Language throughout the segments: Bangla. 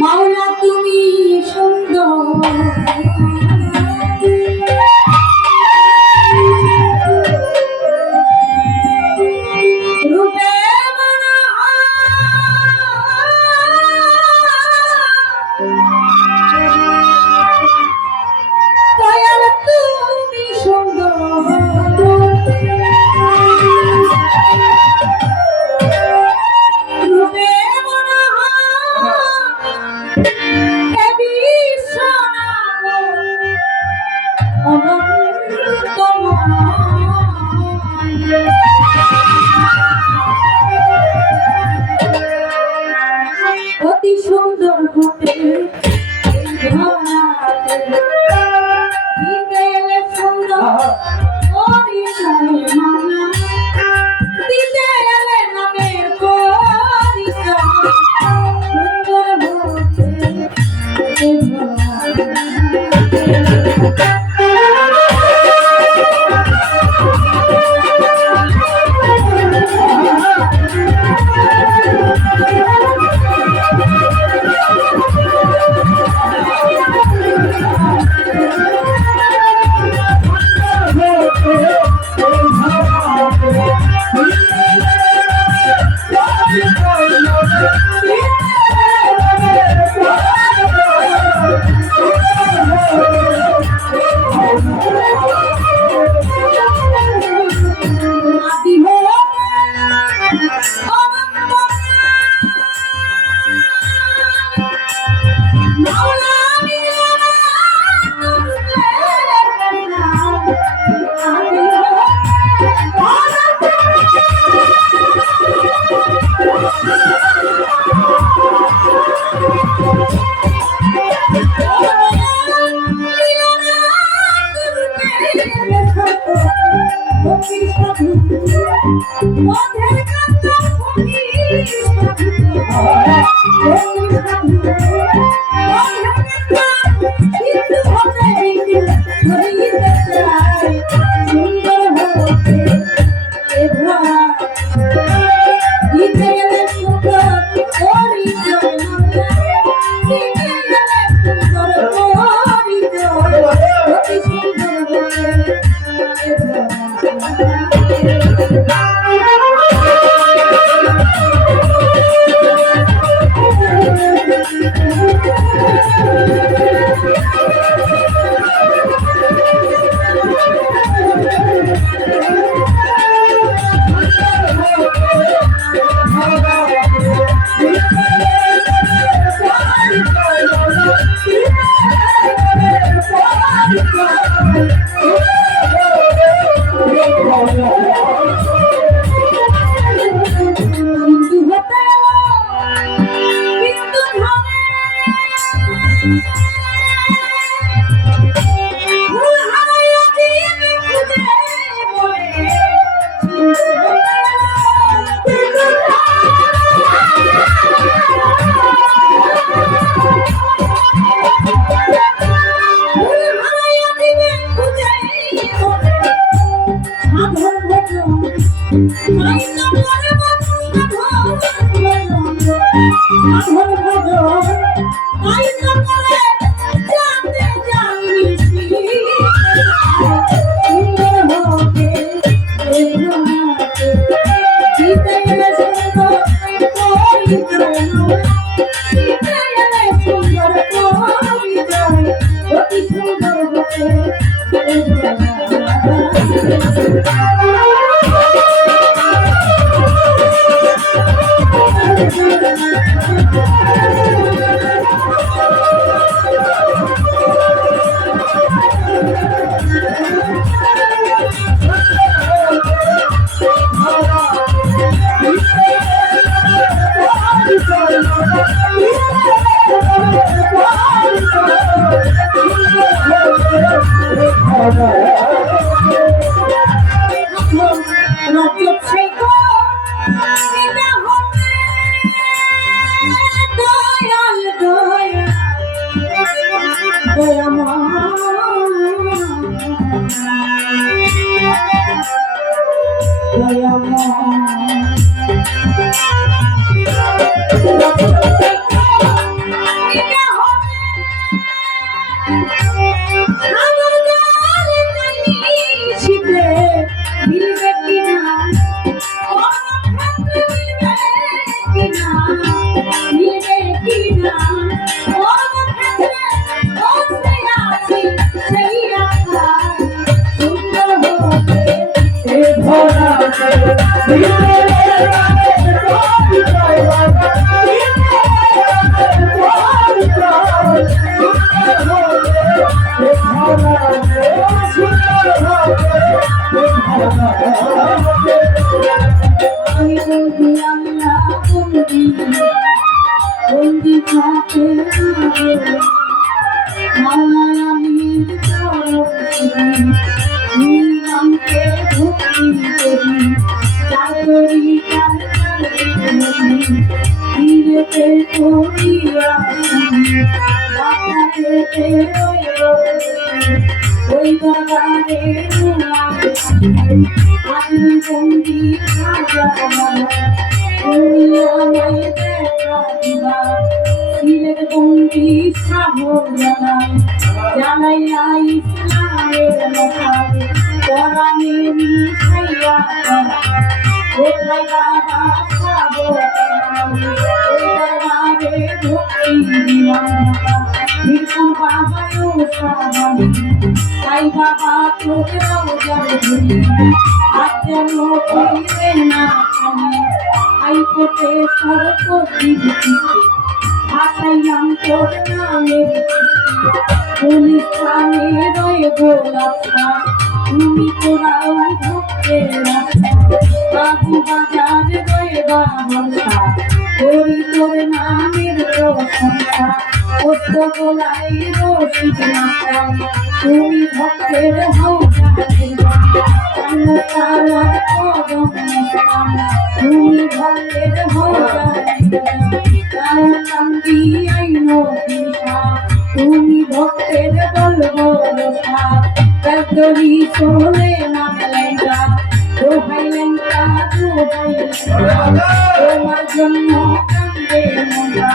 মাওলা তুমি সুন্দর রূপে দয়াল তুমি সুন্দর রূপে অতি সুন্দর রূপে সুন্দর দিতে এলে নামের পরিচয় ওই দরবারে আমি বন্দি তুমি আমায় দেখা দিবা সিলের বন্দি সাবধানা জানাইয়া ইসলামের মহান কোরআনে মিশাইয়া কোথায় বাবা সাবধানা ওই দরবারে ভক্তি দিওয়ানা বিপুল বাবায়ও সাবধান তাই বাবা তোকেও যাবে আজ যেন ফিরে না আমি হাইকোর্টে সরস্বতী ভাসাইলাম তোর নামের পুলিশ থানে রয়ে গোলাপা তুমি তোরাও ভক্তের রাস্তা বাবু বাজার রয়ে বাবসা করি তোর নামের প্রশংসা কত গোলাই রসিদ মাতা তুমি ভক্তের হও আমার কদম তুমি ভক্তের হও কান্দি আইনো দিশা তুমি ভক্তের বলবো রসা কতরি চলে নামলেঙ্গা দোহাই লেঙ্গা দোহাই তোমার জন্য কান্দে মনটা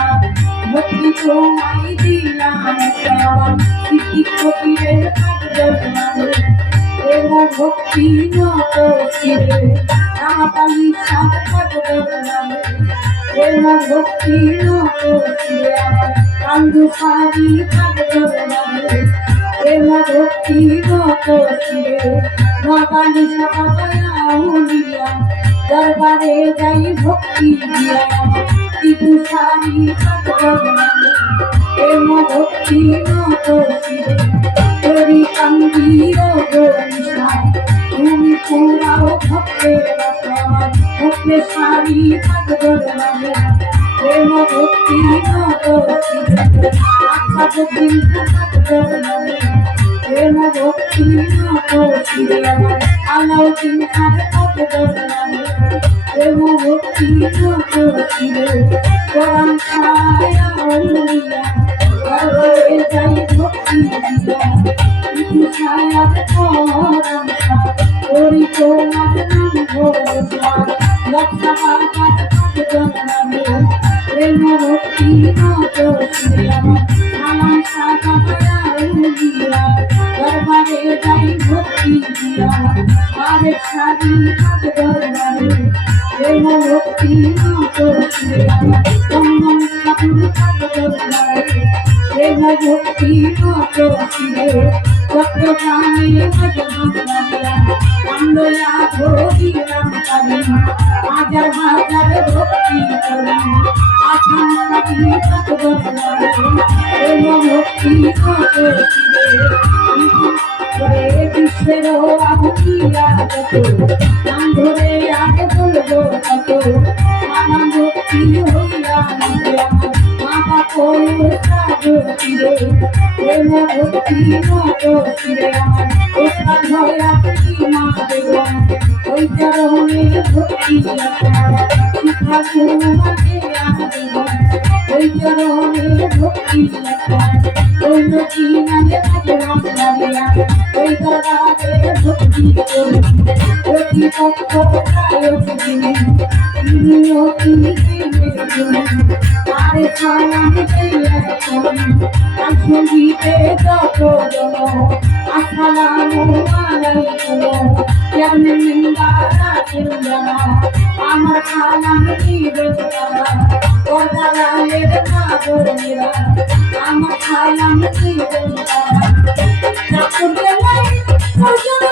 ভক্তি তোমায় দিলাম স্মৃতি ফকিরের এবং ভক্তি নত শিরে আমাপালি এবং ভক্তি নত শিরে আমার কান্দু সারি এবং ভক্তি নত শিরে মাপালি সাবায়া দরবারে যাই ভক্তি দিয়া টিপু সারি এম ভক্তি নত শিরে তোরি কান্দির গরিষা তুমি পুরাও ভক্তের আমার ভক্তের সারি এম ভক্তি নত শিরে আশা গোবিন এম ভক্তি নত শিরে আমার আলাও চিন্তার এম ভক্তি নত শিরে কোরআন ছায়া উলিয়া দরবারে যাই ভক্তি দিয়া ছায়া কোরআন ওরি তোমার নাম ভোলা লক্ষা পাতার জন্মাবে প্রেম ভক্তি নত শিরে আমার নাম সাদা উলিয়া দরবারে যাই ভক্তি দিয়া আরেক সারি দরবারে প্রেম ভক্তি নত শিরে আমার চন্দন কাপুর দরবারে প্রেম ভক্তি নত শিরে চট্টগ্রামে কান্দয়া ধরিলাম কালী হাজার হাজার ভক্তি করি আসাম কালী দরবারে প্রেম ভক্তি নত শিরে বিশ্বের আহুতিয়া যত নাম ধরে আগে বলবো কত নানা ভক্তি হইয়া মাতা কোলে সাজতিরে প্রেম ভক্তি নতরে আমার ওস্তাদ ভয়া কি মা বেগম ওই চরণে ভক্তি শিখা গুরু মানে বেগম ওই চরণে ভক্তি ওই নদী নালে ভগবান নালিয়া ওই দরাতে ভক্তি করি প্রতিপক্ষ গায়ক দিনে নিয়তি দিনে আরে সালাম দিয়া সঙ্গীতে যত জন আসসালামু আলাইকুম কেমন নিন্দারা চিন্দারা আমার সালাম দিবেন তারা পর্দালালের নাগরেরা আমার সালাম দিবেন তারা চাকর বেলায় সজন